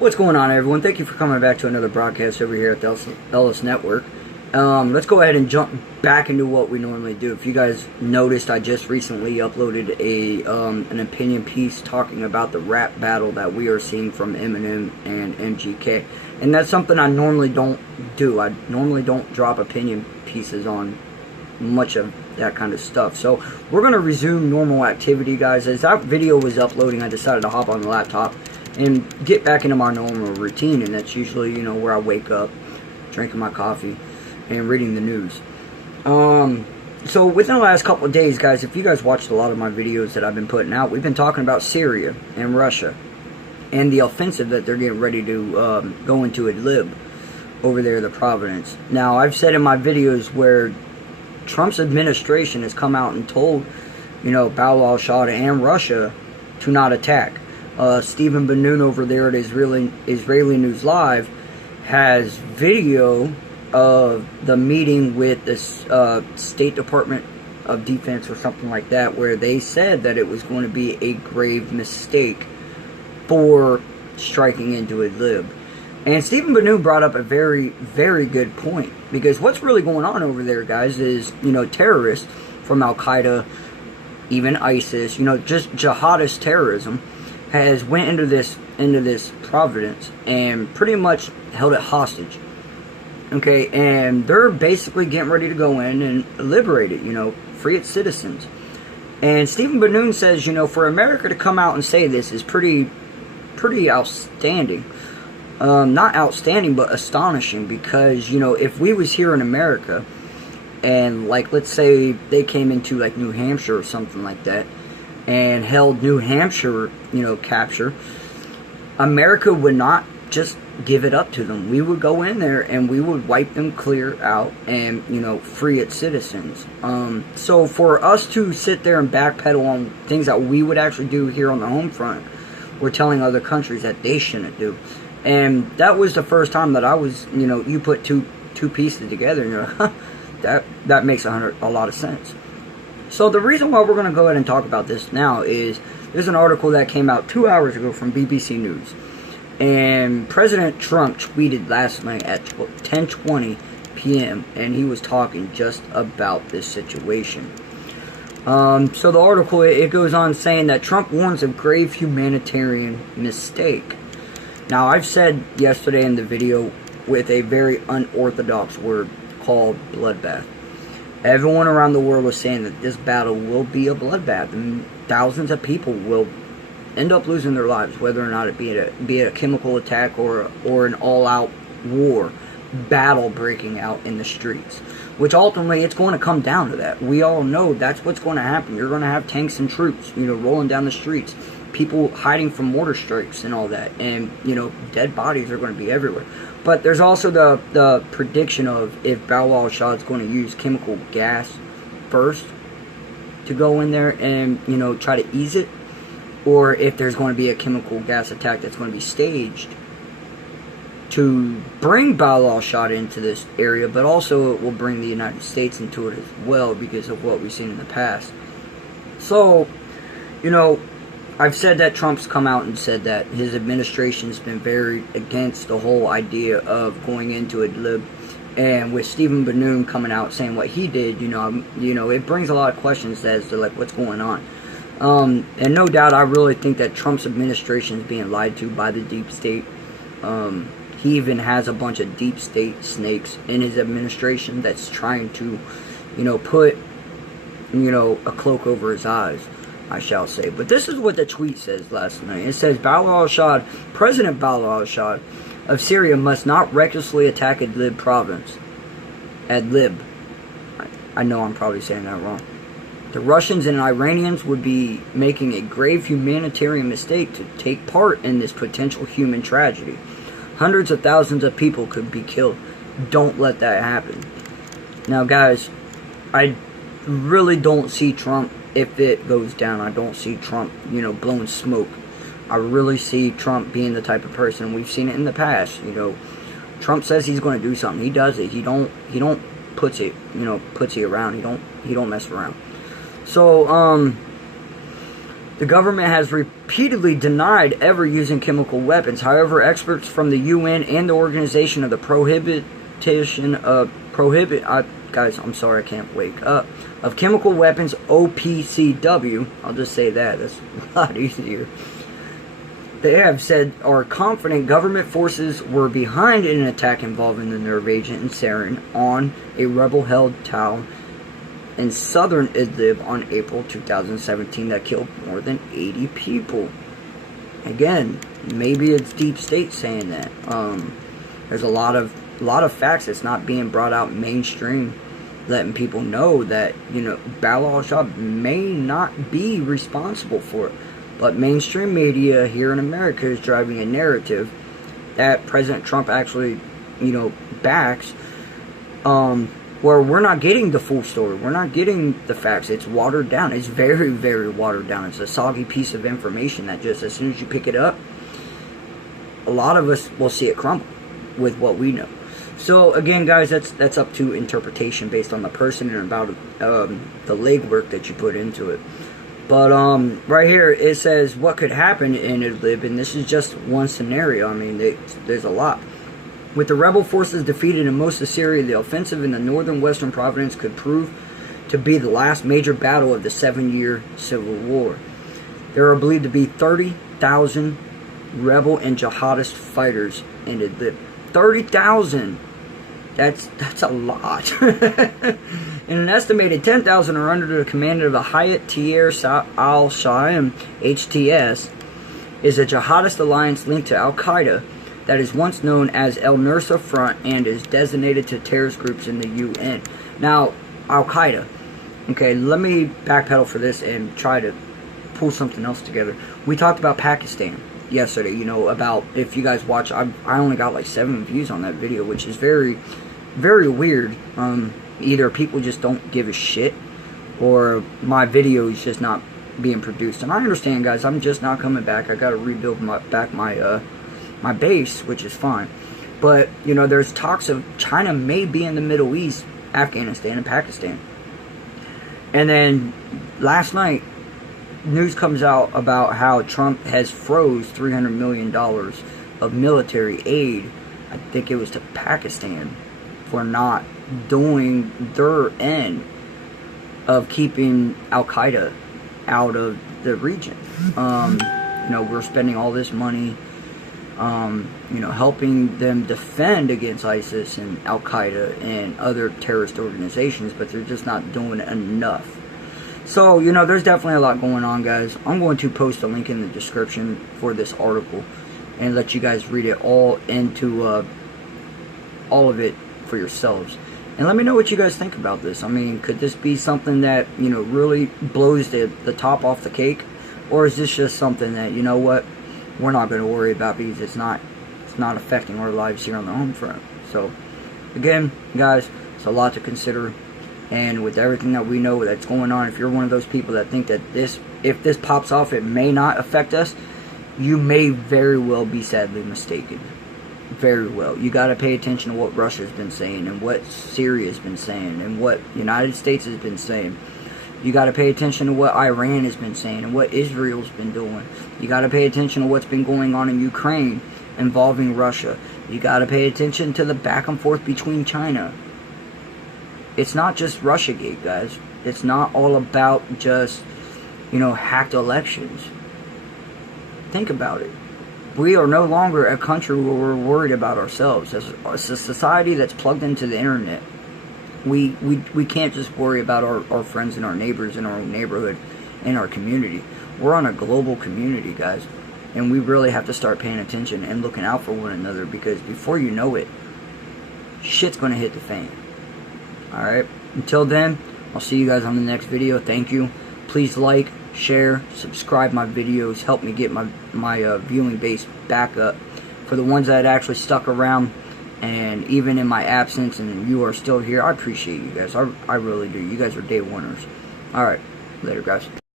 What's going on, everyone? Thank you for coming back to another broadcast over here at the Ellis Network. Let's go ahead and jump back into what we normally do. If you guys noticed, I just recently uploaded an opinion piece talking about the rap battle that we are seeing from Eminem and MGK. And that's something I normally don't do. I normally don't drop opinion pieces on much of that kind of stuff. So we're going to resume normal activity, guys. As that video was uploading, I decided to hop on the laptop and get back into my normal routine, and that's usually, you know, where I wake up, drinking my coffee, and reading the news. So within the last couple of days, guys, if you guys watched a lot of my videos that I've been putting out, we've been talking about Syria and Russia, and the offensive that they're getting ready to go into Idlib, over there, the Providence. Now, I've said in my videos where Trump's administration has come out and told, you know, Bashar al-Assad and Russia to not attack. Stephen Bannon over there at Israeli News Live has video of the meeting with the State Department of Defense or something like that, where they said that it was going to be a grave mistake for striking into Idlib. And Stephen Bannon brought up a very, very good point, because what's really going on over there, guys, is, you know, terrorists from Al-Qaeda, even ISIS, you know, just jihadist terrorism, has went into this Providence and pretty much held it hostage. Okay, and they're basically getting ready to go in and liberate it, you know, free its citizens. And Stephen Bannon says, you know, for America to come out and say this is pretty outstanding. Not outstanding, but astonishing, because, you know, if we was here in America and, like, let's say they came into, like, New Hampshire or something like that and held New Hampshire, you know, capture, America would not just give it up to them. We would go in there and we would wipe them clear out and, you know, free its citizens. So for us to sit there and backpedal on things that we would actually do here on the home front, we're telling other countries that they shouldn't do. And that was the first time that I was, you know, you put two pieces together and you're like, huh, that makes a lot of sense. So the reason why we're going to go ahead and talk about this now is there's an article that came out 2 hours ago from BBC News. And President Trump tweeted last night at 10:20 p.m. and he was talking just about this situation. So the article, it goes on saying that Trump warns of grave humanitarian mistake. Now, I've said yesterday in the video with a very unorthodox word called bloodbath. Everyone around the world was saying that this battle will be a bloodbath, and thousands of people will end up losing their lives, whether or not it be a chemical attack or an all-out war battle breaking out in the streets. Which ultimately, it's going to come down to that. We all know that's what's going to happen. You're going to have tanks and troops, you know, rolling down the streets, people hiding from mortar strikes and all that, and, you know, dead bodies are going to be everywhere. But there's also the prediction of if Bashar al-Assad is going to use chemical gas first to go in there and, you know, try to ease it, or if there's going to be a chemical gas attack that's going to be staged to bring Bashar al-Assad into this area, but also it will bring the United States into it as well because of what we've seen in the past. So, you know, I've said that Trump's come out and said that his administration's been very against the whole idea of going into Idlib, and with Stephen Bannon coming out saying what he did, you know, it brings a lot of questions as to, like, what's going on. And no doubt, I really think that Trump's administration is being lied to by the deep state. He even has a bunch of deep state snakes in his administration that's trying to, you know, put, you know, a cloak over his eyes, I shall say. But this is what the tweet says last night. It says, President Bashar al-Assad of Syria must not recklessly attack Idlib province. Idlib. I know I'm probably saying that wrong. The Russians and Iranians would be making a grave humanitarian mistake to take part in this potential human tragedy. Hundreds of thousands of people could be killed. Don't let that happen. Now, guys, I really don't see Trump, if it goes down, I don't see Trump, you know, blowing smoke. I really see Trump being the type of person, we've seen it in the past, you know. Trump says he's going to do something. He does it. He don't putsy it, you know, putsy around. He don't mess around. So, The government has repeatedly denied ever using chemical weapons. However, experts from the UN and the Organization of the guys, I'm sorry, I can't wake up, of chemical weapons, OPCW, I'll just say that, that's a lot easier. They have said are confident government forces were behind an attack involving the nerve agent in sarin on a rebel-held town in southern Idlib on April 2017 that killed more than 80 people. Again, maybe it's deep state saying that. There's a lot of facts that's not being brought out mainstream, letting people know that, you know, Bala al-Shab may not be responsible for it. But mainstream media here in America is driving a narrative that President Trump actually, you know, backs, where we're not getting the full story. We're not getting the facts. It's watered down. It's very, very watered down. It's a soggy piece of information that just as soon as you pick it up, a lot of us will see it crumble with what we know. So again, guys, that's up to interpretation based on the person and about the legwork that you put into it. But right here it says what could happen in Idlib, and this is just one scenario. I mean, there's a lot. With the rebel forces defeated in most of Syria, the offensive in the northern western province could prove to be the last major battle of the 7-year civil war. There are believed to be 30,000 rebel and jihadist fighters in Idlib. 30,000! That's a lot. And an estimated 10,000 are under the command of the Hayat Tahrir al-Sham, HTS, is a jihadist alliance linked to Al-Qaeda that is once known as El Nusra Front and is designated to terrorist groups in the UN. Now, Al-Qaeda. Okay, let me backpedal for this and try to pull something else together. We talked about Pakistan yesterday, you know, about, if you guys watch, I only got like 7 views on that video, which is very, very weird. Either people just don't give a shit, or my video is just not being produced. And I understand, guys, I'm just not coming back. I gotta rebuild my base, which is fine. But, you know, there's talks of China may be in the Middle East, Afghanistan and Pakistan. And then last night, news comes out about how Trump has froze $300 million of military aid, I think it was to Pakistan, for not doing their end of keeping Al-Qaeda out of the region. You know, we're spending all this money, you know, helping them defend against ISIS and Al-Qaeda and other terrorist organizations, but they're just not doing enough. So, you know, there's definitely a lot going on, guys. I'm going to post a link in the description for this article and let you guys read it all into all of it for yourselves. And let me know what you guys think about this. I mean, could this be something that, you know, really blows the top off the cake? Or is this just something that, you know what, we're not going to worry about because it's not affecting our lives here on the home front. So, again, guys, it's a lot to consider. And with everything that we know that's going on, if you're one of those people that think that if this pops off, it may not affect us, you may very well be sadly mistaken. Very well. You got to pay attention to what Russia's been saying and what Syria's been saying and what United States has been saying. You got to pay attention to what Iran has been saying and what Israel's been doing. You got to pay attention to what's been going on in Ukraine involving Russia. You got to pay attention to the back and forth between China. It's not just Russiagate, guys. It's not all about just, you know, hacked elections. Think about it. We are no longer a country where we're worried about ourselves. As a society that's plugged into the internet, we can't just worry about our friends and our neighbors in our own neighborhood, in our community. We're on a global community, guys. And we really have to start paying attention and looking out for one another, because before you know it, shit's going to hit the fan. Alright? Until then, I'll see you guys on the next video. Thank you. Please like, share, subscribe my videos. Help me get my viewing base back up. For the ones that actually stuck around, and even in my absence, and you are still here, I appreciate you guys. I really do. You guys are day oneers. Alright. Later, guys.